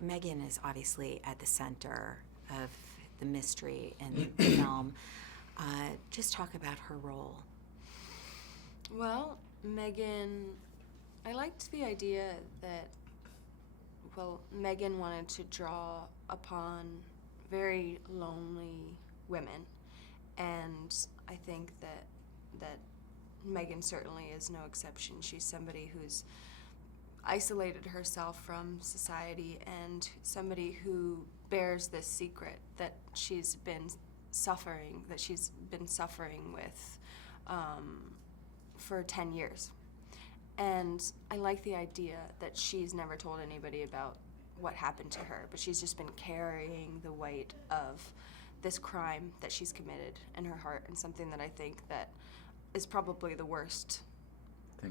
Megan is obviously at the center of the mystery in the film. Just talk about her role. Well, Megan, I liked the idea that, well, Megan wanted to draw upon very lonely women, and I think that Megan certainly is no exception. She's somebody who's isolated herself from society and somebody who bears this secret that she's been suffering with for 10 years. And I like the idea that she's never told anybody about what happened to her, but she's just been carrying the weight of this crime that she's committed in her heart, and something that I think that is probably the worst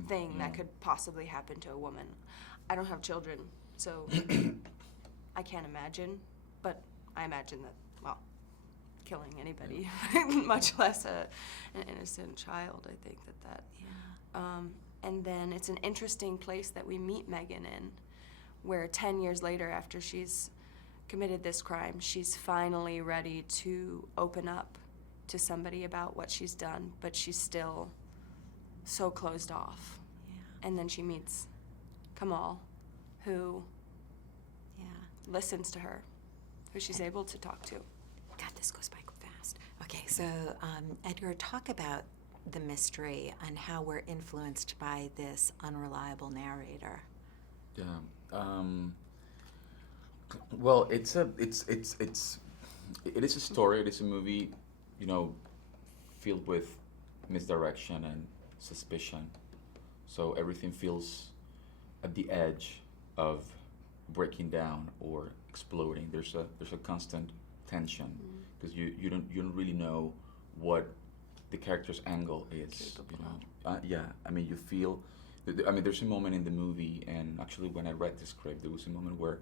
thing that could possibly happen to a woman. I don't have children, so I can't imagine, but I imagine that, well, killing anybody, much less an innocent child, I think that. And then it's an interesting place that we meet Megan in, where 10 years later, after she's committed this crime, she's finally ready to open up to somebody about what she's done, but she's still so closed off. Yeah. And then she meets Kamal, who listens to her, who she's able to talk to. God, this goes by fast. Okay, so Edgar, talk about the mystery and how we're influenced by this unreliable narrator. Yeah. Well, it is a story. It is a movie, filled with misdirection and suspicion. So everything feels at the edge of breaking down or exploding. There's a constant tension because you don't really know what the character's angle is. You feel. There's a moment in the movie, and actually when I read the script, there was a moment where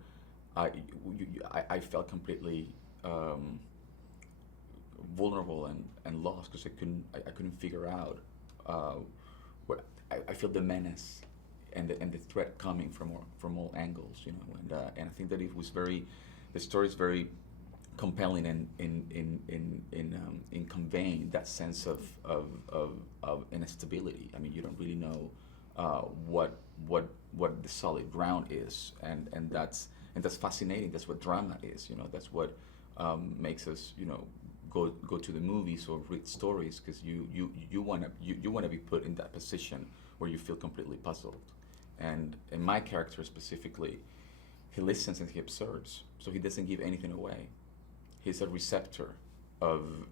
I felt completely vulnerable and lost because I couldn't figure out what I feel the menace and the threat coming from all angles, and I think that the story is very compelling in conveying that sense of instability. You don't really know what the solid ground is, and that's fascinating. That's what drama is. That's what makes us go to the movies or read stories, because you want to be put in that position where you feel completely puzzled. And in my character specifically, he listens and he observes, so he doesn't give anything away. He's a receptor of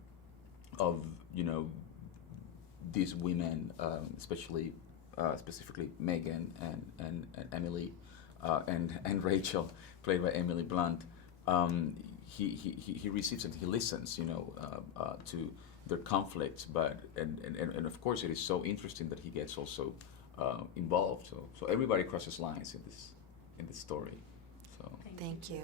these women, especially specifically Megan and Emily and Rachel, played by Emily Blunt. He receives and he listens, to their conflicts, and of course it is so interesting that he gets also involved. So everybody crosses lines in this story. So Thank you.